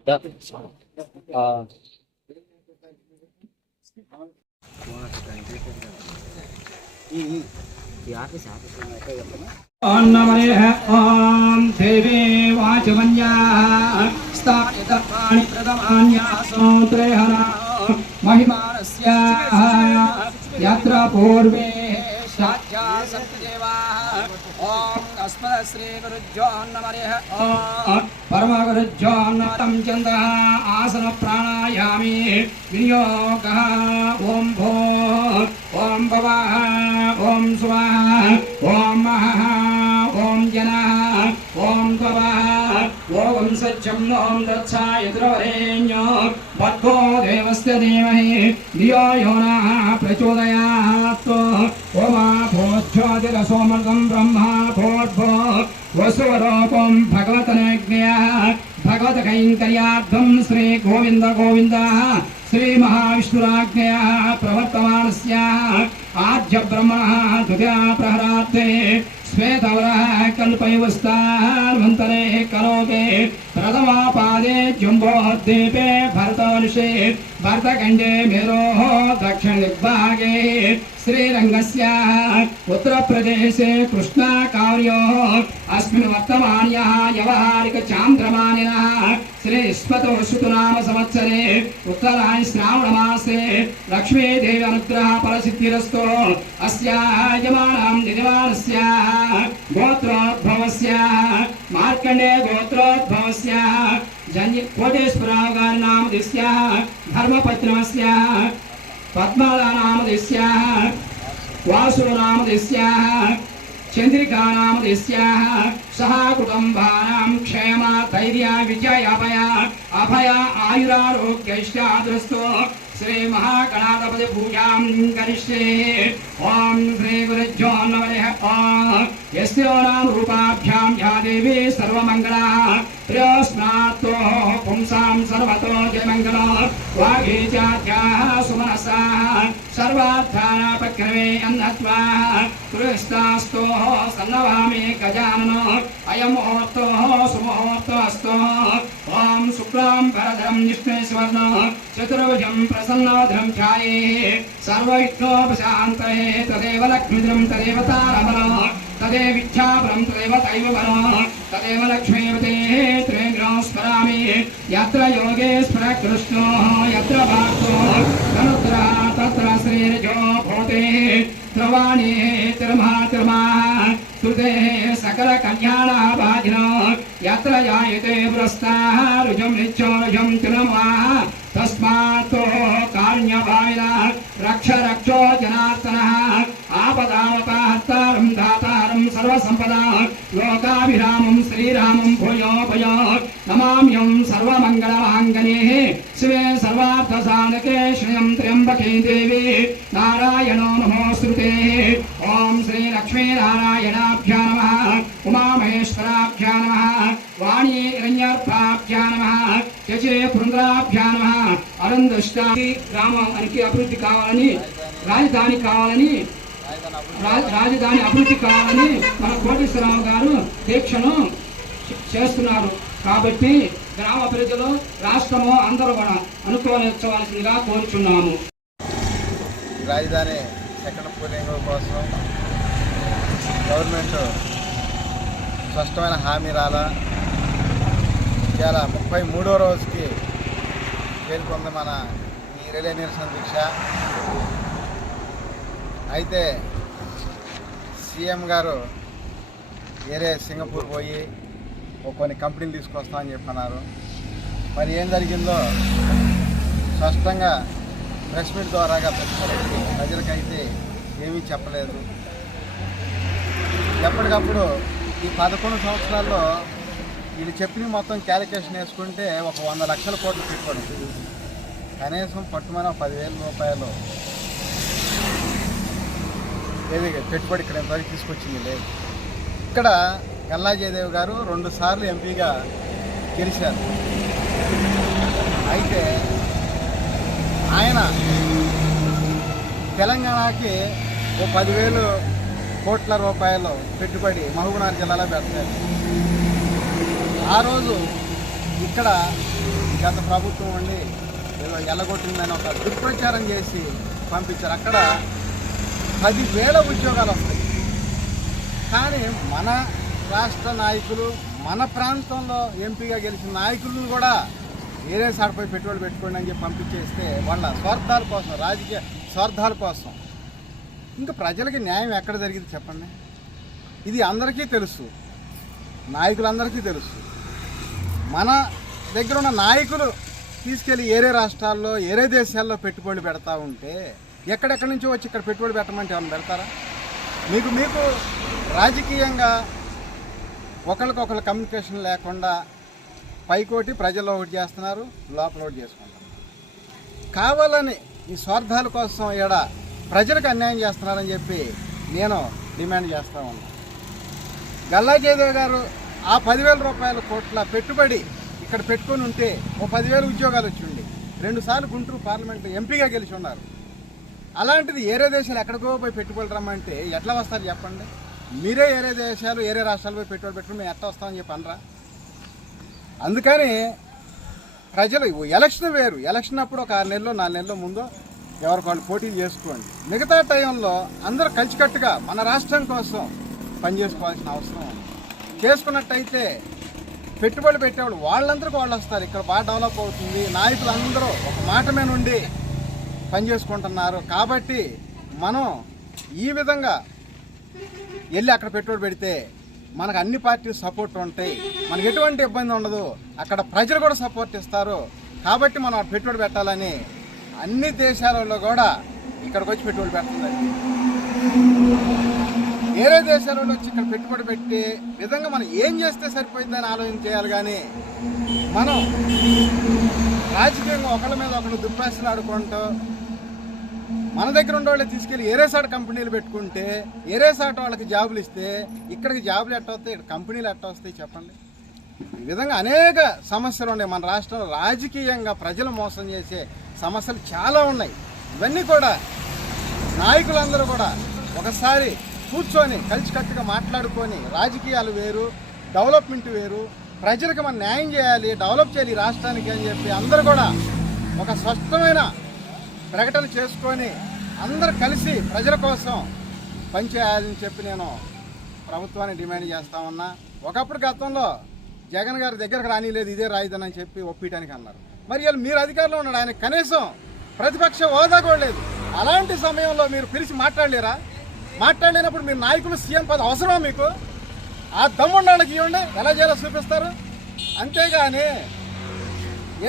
ओम देवी वाचमन्या स्थापितानि प्रथमान्यासोत्रयहना महिमानस्य यत्र पूर्वे साध्या सत्यदेवाः ओम अस्मत् श्री गुरुभ्यो नमः ओम परम गुरुभ्यो नमः चन्दः आसन प्राणायामे विनियोगः ओम भो ओम भवः ओम स्वाहा ओम महः ओम जनः ओम भवः ओम सत्यं ओम दत्साय द्रवरेण्यो भर्गो देवस्य धीमहि धियो यो नः प्रचोदयात् ओम भोज्योतिरसोमर्गं ब्रह्मा भोर्भो वसुवरोपं भगवतनेज्ञः भगवत कैंकर्यार्थं श्री गोविंद गोविंद श्री महाविष्णुराज्ञया प्रवर्तमानस्य आद्य ब्रह्मणः द्वितीया प्रहरार्थे श्वेतवरः कल्पयुस्तान्वन्तरे कलोके प्रथमापादे जम्बोद्वीपे भरतवर्षे भरतखण्डे मेरोः दक्षिणदिग्भागे श्रीरङ्गस्य उत्तरप्रदेशे कृष्णाकार्योः अस्मिन् वर्तमान्याः व्यवहारिकचान्द्रमानिनः श्री स्वतोषुतुनाम संवत्सरे उत्तरायण श्रावणमासे लक्ष्मीदेवी अनुग्रह फलसिद्धिरस्तु अस्याः यजमानं निजमानस्य गोत्रोद्भवस्य मार्कण्डेय गोत्रोद्भवस्य कोटेश्वरराव गारि नामधेयस्य धर्मपत्नीमस्य पद्माला नामधेयस्य वासु नामधेयस्य चंद्रिका नामधेयस्य सह कुटुंबानां क्षेम धैर्य विजय अभय आयुरारोग्यैश्वर्यादृष्टो श्री महागणाधिपति पूजां करिष्ये ओम श्री गुरुभ्यो नमः ओम यस्योनां रूपाभ्यां या देवी सर्वमंगला प्रियस्नातो पुंसां सर्वतो जयमंगला वागीजात्याः सुमनसाः सर्वार्थापक्रमे अन्नत्वा कृष्णास्तो सन्नवामि गजाननो अयं मुहूर्तो सुमुहूर्तोऽस्तु ओम शुक्लां वरदं विष्णुस्वर्णो चतुर्भुजं प्रसन्नवदनं ध्याये सर्वविघ्नोपशान्तये तदेव लक्ष्मीधरं तदेव तारबलं तदेव विद्याबलं तदेव दैवबलं तदेव लक्ष्मीवते त्रिविग्रहं स्मरामि यत्र योगेश्वर कृष्णो यत्र भक्तो धनुद्रः तत्र श्रीरजो भूते ध्रुवाणि तिर्मा श्रुते सकल कल्याणाभागिनो यत्र जायते पुरस्ताः रुजं नित्योरुजं तिर्माः तस्मात् कारुण्यभाविनः रक्ष रक्षो जनार्दनः आपदामपहर्तारं दातारं सर्वसम्पदा लोकाभिरामं श्रीरामं भूयो भूयो नमाम्यं सर्वमङ्गलमाङ्गल्ये शिवे सर्वार्थसाधके श्रियं त्र्यम्बके देवी नारायणो नमोऽस्तुते ओम श्री लक्ष्मीनारायणाभ्यां नमः उमामहेश्वराभ्यां नमः वाणी हिरण्यर्भाभ्यां नमः चचे पुरुन्द्राभ्यां नमः अरुंधष्टाకి గ్రామానికి అభివృద్ధి కావాలని రాజధాని అభివృద్ధి కావాలని మన కోటేశ్వరరావు గారు దీక్షను చేస్తున్నారు కాబట్టి గ్రామ ప్రజలు రాష్ట్రము అందరూ కూడా అనుకోవచ్చువలసిందిగా కోరుచున్నాము. రాజధాని సెకండ్ పోలింగ్ కోసం గవర్నమెంట్ స్పష్టమైన హామీ రాలా ఇలా 33వ రోజుకి పేర్కొంది మన ఈ రిలే నిరసన దీక్ష. అయితే సీఎం గారు వేరే సింగపూర్ పోయి కొన్ని కంపెనీలు తీసుకొస్తామని చెప్పన్నారు. మరి ఏం జరిగిందో స్పష్టంగా ప్రెస్ మీట్ ద్వారాగా ప్రజలకైతే ఏమీ చెప్పలేదు. ఎప్పటికప్పుడు ఈ 11 సంవత్సరాల్లో వీళ్ళు చెప్పిన మొత్తం క్యాలిక్యులేషన్ వేసుకుంటే ఒక 100 లక్షల కోట్లు పెట్టుబడి కనీసం పట్టుమని 10,000 రూపాయలు ఏది పెట్టుబడి ఇక్కడ ఎంతవరకు తీసుకొచ్చింది లేదు. ఇక్కడ గల్లా జయదేవ్ గారు 2 సార్లు ఎంపీగా గెలిచారు. అయితే ఆయన తెలంగాణకి ఓ 10,000 కోట్ల రూపాయలు పెట్టుబడి మహబూబ్నగర్ జిల్లాలో పెడతారు. ఆ రోజు ఇక్కడ గత ప్రభుత్వం ఉండి ఏదో ఎల్లగొట్టిందని ఒక దుష్ప్రచారం చేసి పంపించారు. అక్కడ 10,000 ఉద్యోగాలు వస్తాయి. కానీ మన రాష్ట్ర నాయకులు, మన ప్రాంతంలో ఎంపీగా గెలిచిన నాయకులను కూడా వేరే సాడిపై పెట్టుబడి పెట్టుకోండి అని చెప్పి పంపించేస్తే వాళ్ళ స్వార్థాల కోసం, రాజకీయ స్వార్థాల కోసం ఇంకా ప్రజలకి న్యాయం ఎక్కడ జరిగింది చెప్పండి? ఇది అందరికీ తెలుసు, నాయకులందరికీ తెలుసు. మన దగ్గర ఉన్న నాయకులు తీసుకెళ్ళి ఏరే రాష్ట్రాల్లో, ఏరే దేశాల్లో పెట్టుబడులు పెడతా ఉంటే ఎక్కడెక్కడి నుంచో వచ్చి ఇక్కడ పెట్టుబడి పెట్టమంటే ఏమైనా పెడతారా? మీకు రాజకీయంగా ఒకరికొకరు కమ్యూనికేషన్ లేకుండా పైకోటి ప్రజల్లో ఒకటి చేస్తున్నారు, లోపల ఒకటి చేసుకుంటారు. కావాలని ఈ స్వార్థాల కోసం ఈడ ప్రజలకు అన్యాయం చేస్తున్నారని చెప్పి నేను డిమాండ్ చేస్తూ ఉన్నాను. గల్లా జయదేవ్ గారు ఆ 10,000 రూపాయల కోట్ల పెట్టుబడి ఇక్కడ పెట్టుకొని ఉంటే ఓ 10,000 ఉద్యోగాలు వచ్చి ఉండి 2 సార్లు గుంటూరు పార్లమెంట్ ఎంపీగా గెలిచి ఉన్నారు. అలాంటిది ఏరే దేశాలు ఎక్కడికో పోయి పెట్టుబడులు రమ్మంటే ఎట్లా వస్తారు చెప్పండి? మీరే ఏరే దేశాలు, ఏరే రాష్ట్రాలు పోయి పెట్టుబడి పెట్టుకుని మేము ఎట్లా వస్తామని చెప్పి అనరా? అందుకని ప్రజలు ఎలక్షన్ వేరు, ఎలక్షన్ అప్పుడు ఒక 6 నెలలు 4 నెలల ముందు ఎవరికి వాళ్ళు పోటీలు చేసుకోండి. మిగతా టైంలో అందరూ కలిసికట్టుగా మన రాష్ట్రం కోసం పనిచేసుకోవాల్సిన అవసరం ఉంది. చేసుకున్నట్టయితే పెట్టుబడి పెట్టేవాళ్ళు వాళ్ళందరికీ వాళ్ళు వస్తారు. ఇక్కడ బాగా డెవలప్ అవుతుంది. నాయకులు అందరూ ఒక మాట మీద నుండి పనిచేసుకుంటున్నారు. కాబట్టి మనం ఈ విధంగా వెళ్ళి అక్కడ పెట్టుబడి పెడితే మనకు అన్ని పార్టీలు సపోర్ట్ ఉంటాయి, మనకు ఎటువంటి ఇబ్బంది ఉండదు, అక్కడ ప్రజలు కూడా సపోర్ట్ ఇస్తారు. కాబట్టి మనం పెట్టుబడి పెట్టాలని అన్ని దేశాలలో కూడా ఇక్కడికి వచ్చి పెట్టుబడి పెడుతుందండి. వేరే దేశాలలో వచ్చి ఇక్కడ పెట్టుబడి పెట్టే విధంగా మనం ఏం చేస్తే సరిపోయిందని ఆలోచన చేయాలి. కానీ మనం రాజకీయంగా ఒకళ్ళ మీద ఒకళ్ళు దుర్భాషలు ఆడుకుంటూ మన దగ్గర ఉండే వాళ్ళే తీసుకెళ్ళి ఏరేసాట్ కంపెనీలు పెట్టుకుంటే ఏరేసాట్ వాళ్ళకి జాబులు ఇస్తే ఇక్కడికి జాబులు ఎట్ట వస్తాయి, ఇక్కడ కంపెనీలు ఎట్ట వస్తాయి చెప్పండి? ఈ విధంగా అనేక సమస్యలు ఉన్నాయి. మన రాష్ట్రంలో రాజకీయంగా ప్రజలు మోసం చేసే సమస్యలు చాలా ఉన్నాయి. ఇవన్నీ కూడా నాయకులందరూ కూడా ఒకసారి కూర్చొని కలిసికట్టుగా మాట్లాడుకొని రాజకీయాలు వేరు, డెవలప్మెంట్ వేరు, ప్రజలకు మనం న్యాయం చేయాలి, డెవలప్ చేయాలి రాష్ట్రానికి అని చెప్పి అందరూ కూడా ఒక స్పష్టమైన ప్రకటన చేసుకొని అందరూ కలిసి ప్రజల కోసం పనిచేయాలని చెప్పి నేను ప్రభుత్వాన్ని డిమాండ్ చేస్తా ఉన్నా. ఒకప్పుడు గతంలో జగన్ గారి దగ్గరకు రానిలేదు, ఇదే రాయిదని అని చెప్పి ఒప్పించడానికి అన్నారు. మరి వీళ్ళు మీరు అధికారంలో ఉన్నాడు, ఆయన కనీసం ప్రతిపక్ష హోదా కూడా లేదు. అలాంటి సమయంలో మీరు పిలిచి మాట్లాడలేరా? మాట్లాడలేనప్పుడు మీరు నాయకులు సీఎం పదవి అవసరమా మీకు? ఆ దమ్ముండాళ్ళకి ఇవ్వండి, ఎలా చేయాలో చూపిస్తారు. అంతేగాని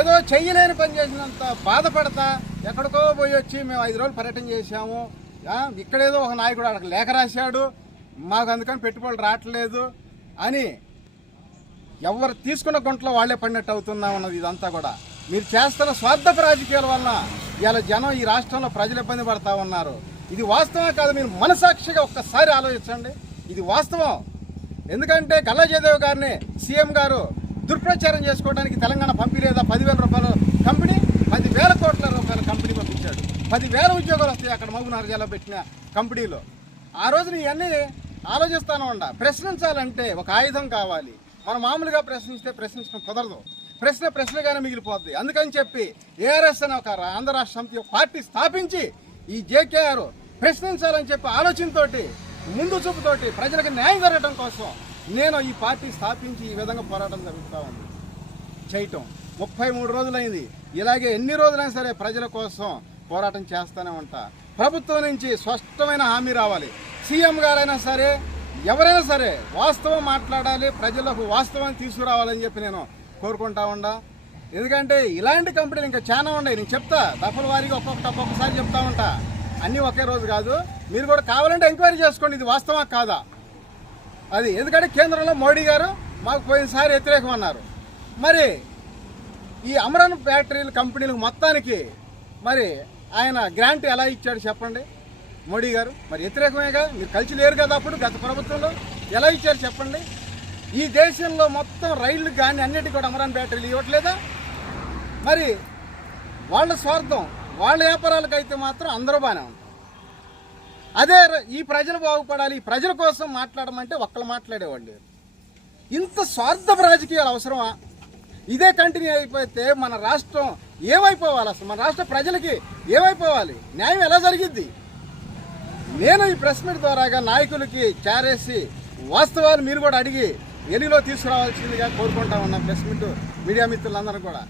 ఏదో చెయ్యలేని పని చేసినంత బాధపడతా ఎక్కడికో పోయి వచ్చి మేము 5 రోజులు పర్యటన చేశాము, ఇక్కడేదో ఒక నాయకుడు అక్కడ లేఖ రాశాడు, మాకు అందుకని పెట్టుబడులు రావట్లేదు అని ఎవరు తీసుకున్న గుంటలో వాళ్ళే పడినట్టు అవుతున్నా ఉన్నది. ఇదంతా కూడా మీరు చేస్తున్న స్వార్థపు రాజకీయాల వల్ల ఇలా జనం ఈ రాష్ట్రంలో ప్రజలు ఇబ్బంది పడతా ఉన్నారు. ఇది వాస్తవం కాదు. మీరు మనసాక్షిగా ఒక్కసారి ఆలోచించండి, ఇది వాస్తవం. ఎందుకంటే గల్లా జయదేవ్ గారిని సీఎం గారు దుర్ప్రచారం చేసుకోవడానికి తెలంగాణ పంపిలేదా? 10,000 రూపాయల కంపెనీ 10,000 కోట్ల రూపాయల కంపెనీ పంపించాడు. 10,000 ఉద్యోగాలు వస్తాయి అక్కడ మహబూబ్నగర్ జిల్లా పెట్టిన కంపెనీలో. ఆ రోజున ఇవన్నీ ఆలోచిస్తాను ఉండ. ప్రశ్నించాలంటే ఒక ఆయుధం కావాలి. మనం మామూలుగా ప్రశ్నిస్తే ప్రశ్నించడం కుదరదు, ప్రశ్నగానే మిగిలిపోద్ది. అందుకని చెప్పి ఏఆర్ఎస్ అని ఒక ఆంధ్ర రాష్ట్ర సమితి పార్టీ స్థాపించి ఈ జేకేఆర్ ప్రశ్నించాలని చెప్పి ఆలోచనతోటి, ముందు చూపుతోటి ప్రజలకు న్యాయం జరగడం కోసం నేను ఈ పార్టీ స్థాపించి ఈ విధంగా పోరాటం జరుగుతూ ఉంది. చేయటం 33 రోజులైంది. ఇలాగే ఎన్ని రోజులైనా సరే ప్రజల కోసం పోరాటం చేస్తూనే ఉంటా. ప్రభుత్వం నుంచి స్పష్టమైన హామీ రావాలి. సీఎం గారైనా సరే ఎవరైనా సరే వాస్తవం మాట్లాడాలి, ప్రజలకు వాస్తవాన్ని తీసుకురావాలని చెప్పి నేను కోరుకుంటా ఉండా. ఎందుకంటే ఇలాంటి కంపెనీలు ఇంకా చాలా ఉన్నాయి. నేను చెప్తా, దఫల వారీగా ఒక్కొక్కసారి చెప్తా ఉంటా. అన్నీ ఒకే రోజు కాదు. మీరు కూడా కావాలంటే ఎంక్వైరీ చేసుకోండి, ఇది వాస్తవా కాదా అది. ఎందుకంటే కేంద్రంలో మోడీ గారు మాకు పోయినసారి వ్యతిరేకం అన్నారు. మరి ఈ అమరాన్ ఫ్యాక్టరీల కంపెనీలకు మొత్తానికి మరి ఆయన గ్రాంట్ ఎలా ఇచ్చాడు చెప్పండి మోడీ గారు? మరి వ్యతిరేకమేగా, మీరు కలిసి లేరు కదా అప్పుడు గత ప్రభుత్వంలో. ఎలా ఇచ్చారు చెప్పండి? ఈ దేశంలో మొత్తం రైళ్లు కానీ అన్నిటికీ కూడా అమరాన్ బ్యాటరీలు ఇవ్వట్లేదా? మరి వాళ్ళ స్వార్థం, వాళ్ళ వ్యాపారాలకైతే మాత్రం అందరూ బాగానే ఉంటారు. అదే ఈ ప్రజలు బాగుపడాలి, ఈ ప్రజల కోసం మాట్లాడమంటే ఒక్కళ్ళు మాట్లాడేవాళ్ళు. ఇంత స్వార్థపు రాజకీయాలు అవసరమా? ఇదే కంటిన్యూ అయిపోతే మన రాష్ట్రం ఏమైపోవాలి, అసలు మన రాష్ట్ర ప్రజలకి ఏమైపోవాలి, న్యాయం ఎలా జరిగిద్ది? నేను ఈ ప్రెస్ మీట్ ద్వారాగా నాయకులకి చారేసి వాస్తవాలు మీరు కూడా అడిగి వెలుగులో తీసుకురావాల్సిందిగా కోరుకుంటా ఉన్నాం. ప్రెస్ మీట్ మీడియా మిత్రులందరూ కూడా